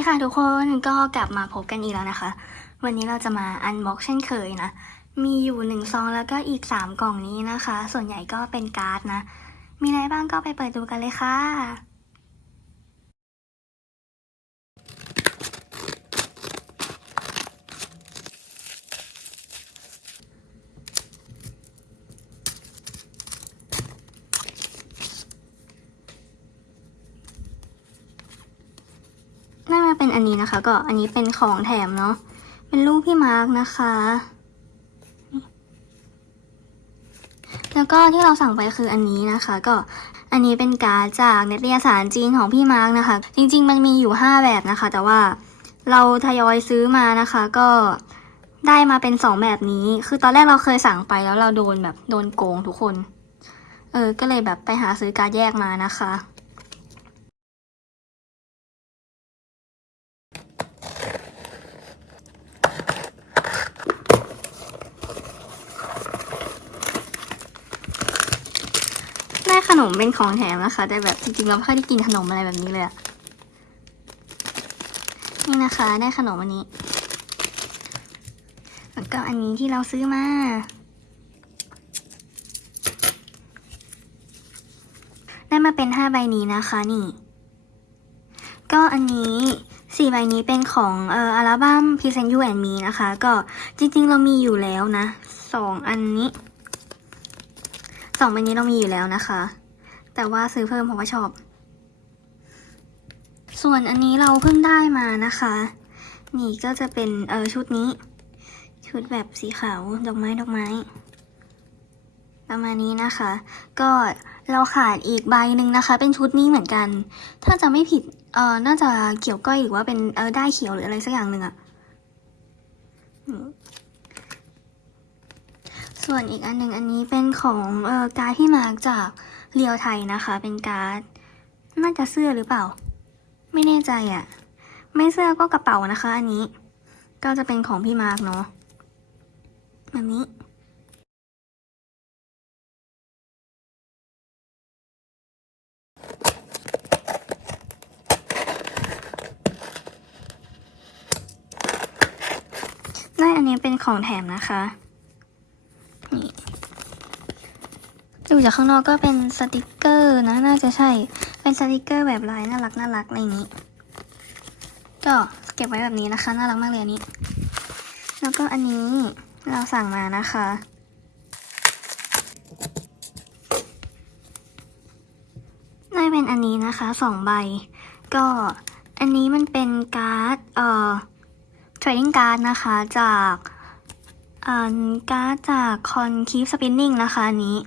ดีค่ะทุกคนก็กลับมาพบกันอีกแล้วนะคะ วันนี้เราจะมาอันบ็อกเช่นเคยนะ มีอยู่หนึ่งซองแล้วก็อีกสามกล่องนี้นะคะ ส่วนใหญ่ก็เป็นการ์ดนะ มีอะไรบ้างก็ไปเปิดดูกันเลยค่ะ ได้มาเป็ นอันนี้นะคะ ก็อันนี้เป็นของแถมเนาะเป็นรูปพี่มาร์กนะคะ แล้วก็ที่เราสั่งไปคืออันนี้นะคะ ก็อันนี้เป็นการ์ดจากนิตยสารจีนของพี่มาร์กนะคะ จริง ๆ มันมีอยู่ 5 แบบนะคะ แต่ว่าเราทยอยซื้อมานะคะ ก็ได้มาเป็น 2 แบบนี้ คือตอนแรกเราเคยสั่งไปแล้วเราโดนแบบโดนโกงทุกคน เออ ก็เลยแบบไปหาซื้อการ์ดแยกมานะคะ นมเป็นของแถมนะคะ แต่แบบจริงๆเราไม่ค่อยได้กินขนมอะไรแบบนี้เลยอะนี่นะคะได้ขนมอันนี้ แล้วก็อันนี้ที่เราซื้อมา ได้มาเป็นห้าใบนี้นะคะนี่ ก็อันนี้สี่ใบนี้เป็นของเอ่ออัลบั้ม Present You and Me นะคะ ก็จริงๆ เรามีอยู่แล้วนะสองอันนี้สองใบนี้เรามีอยู่แล้วนะคะ แต่ว่าซื้อเพิ่มเพราะว่าชอบ ส่วนอันนี้เราเพิ่งได้มานะคะ นี่ก็จะเป็นเออชุดนี้ ชุดแบบสีขาวดอกไม้ดอกไม้ประมาณนี้นะคะ ก็เราขาดอีกใบหนึ่งนะคะ เป็นชุดนี้เหมือนกัน ถ้าจะไม่ผิด เออน่าจะเกี่ยวก้อยหรือว่าเป็นเออได้เขียวหรืออะไรสักอย่างหนึ่งอะส่วนอีกอันหนึ่งอันนี้เป็นของเออการที่มาจาก เรียวไทยนะคะ เป็นการ์ด น่าจะเสื้อหรือเปล่า ไม่แน่ใจอะ่ะ ไม่เสื้อก็กระเป๋านะคะ อันนี้ ก็จะเป็นของพี่มาร์กเนาะแบบนี้ได้อันนี้เป็นของแถมนะคะ นี่ ดูจากข้างนอกก็เป็นสติกเกอร์นะน่าจะใช่ เป็นสติกเกอร์แบบลายน่ารักน่ารักอะไรอย่างนี้ ก็เก็บไว้แบบนี้นะคะ น่ารักมากเลยอันนี้ แล้วก็อันนี้เราสั่งมานะคะ ได้เป็นอันนี้นะคะสองใบ ก็อันนี้มันเป็นการ์ดเอ่อ trading card นะคะจากอ่าการ์ดจากคอนคีฟสปินนิ่งนะคะอันนี้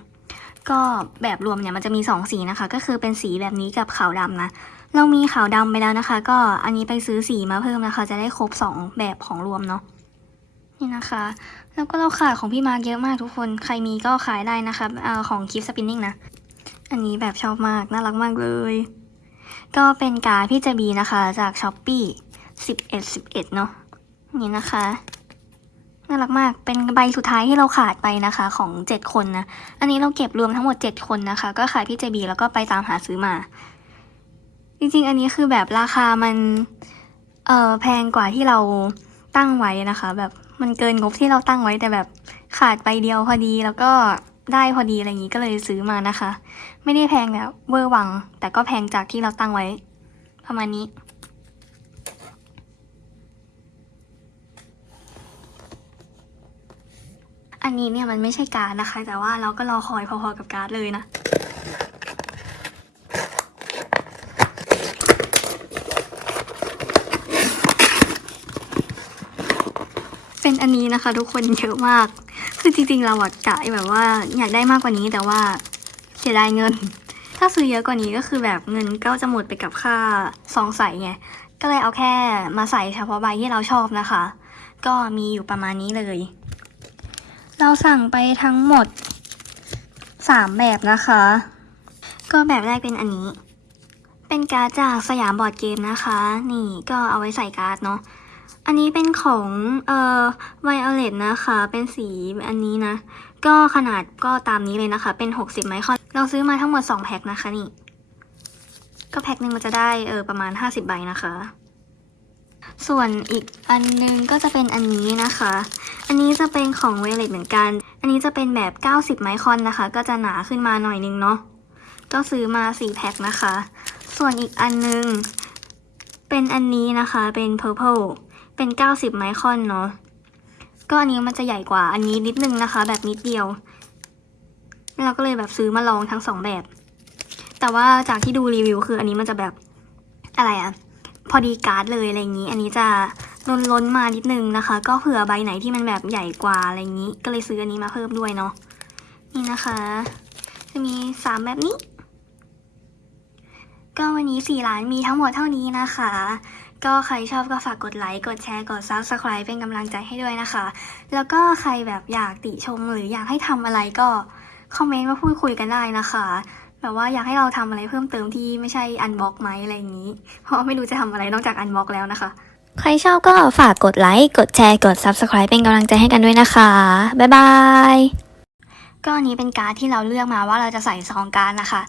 ก็แบบรวมเนี่ยมันจะมีสองสีนะคะ ก็คือเป็นสีแบบนี้กับขาวดำนะ เรามีขาวดำไปแล้วนะคะ ก็อันนี้ไปซื้อสีมาเพิ่มนะคะ จะได้ครบสองแบบของรวมเนาะนี่นะคะ แล้วก็เราขายของพี่มาร์กเยอะมากทุกคนใครมีก็ขายได้นะคะเอ่อของคีฟสปินนิ่งนะ อันนี้แบบชอบมากน่ารักมากเลย ก็เป็นการพี่เจบีนะคะจากช้อปปี้สิบเอ็ดสิบเอ็ดเนาะนี่นะคะ น่ารักมาก เป็นใบสุดท้ายที่เราขาดไปนะคะของเจ็ดคนนะ อันนี้เราเก็บรวมทั้งหมดเจ็ดคนนะคะ ก็ขายพี่เจบีแล้วก็ไปตามหาซื้อมา จริงๆ อันนี้คือแบบราคามัน เอ่อแพงกว่าที่เราตั้งไว้นะคะ แบบมันเกินงบที่เราตั้งไว้แต่แบบขาดไปเดียวพอดีแล้วก็ได้พอดีอะไรอย่างนี้ก็เลยซื้อมานะคะ ไม่ได้แพงแบบเวอร์วัง แต่ก็แพงจากที่เราตั้งไว้ ประมาณนี้ อันนี้เนี่ยมันไม่ใช่การ์ดนะคะ แต่ว่าเราก็รอคอยพอๆกับการ์ดเลยนะ เป็นอันนี้นะคะ ทุกคนเยอะมาก คือจริงๆเราอะกะแบบว่าอยากได้มากกว่านี้แต่ว่าเสียดายเงิน ถ้าซื้อเยอะกว่านี้ก็คือแบบเงินก็จะหมดไปกับค่าซองใส่ไงก็เลยเอาแค่มาใส่เฉพาะใบที่เราชอบนะคะ ก็มีอยู่ประมาณนี้เลย เราสั่งไปทั้งหมดสามแบบนะคะ ก็แบบแรกเป็นอันนี้ เป็นการ์ดจากสยามบอร์ดเกมนะคะ นี่ก็เอาไว้ใส่การ์ดเนาะอันนี้เป็นของเอ่อไวโอเลตนะคะ เป็นสีอันนี้นะ ก็ขนาดก็ตามนี้เลยนะคะ เป็น 60 ไมครอน เราซื้อมาทั้งหมด 2 แพ็คนะคะนี่ ก็แพ็คหนึ่งมันจะได้เออประมาณ 50 ใบนะคะ ส่วนอีกอันนึงก็จะเป็นอันนี้นะคะ อันนี้จะเป็นของเวลเลตเหมือนกัน อันนี้จะเป็นแบบ 90 ไมครอนนะคะ ก็จะหนาขึ้นมาหน่อยนึงเนาะ ก็ซื้อมา 4 แพ็คนะคะ ส่วนอีกอันนึง เป็นอันนี้นะคะ เป็น purple เป็น 90 ไมครอนเนาะ ก็อันนี้มันจะใหญ่กว่าอันนี้นิดนึงนะคะ แบบนิดเดียว เราก็เลยแบบซื้อมาลองทั้งสองแบบ แต่ว่าจากที่ดูรีวิวคืออันนี้มันจะแบบอะไรอะ พอดีการ์ดเลยอะไรอย่างนี้ อันนี้จะล้นล้นๆมานิดนึงนะคะ ก็เผื่อใบไหนที่มันแบบใหญ่กว่าอะไรอย่างนี้ ก็เลยซื้ออันนี้มาเพิ่มด้วยเนาะนี่นะคะ จะมีสามแบบนี้ ก็วันนี้สี่ล้านมีทั้งหมดเท่านี้นะคะ ก็ใครชอบก็ฝากกดไลค์กดแชร์กด subscribe เป็นกำลังใจให้ด้วยนะคะ แล้วก็ใครแบบอยากติชมหรืออยากให้ทำอะไรก็คอมเมนต์มาพูดคุยกันได้นะคะ แบบว่าอยากให้เราทำอะไรเพิ่มเติมที่ไม่ใช่อันบ็อกไหมอะไรอย่างนี้ เพราะว่าไม่รู้จะทำอะไรนอกจากอันบ็อกแล้วนะคะ ใครชอบก็ฝากกดไลค์กดแชร์กด Subscribe เป็นกำลังใจให้กันด้วยนะคะ บ๊ายบายก็อันนี้เป็นการ์ดที่เราเลือกมาว่าเราจะใส่ซองการ์ดนะคะ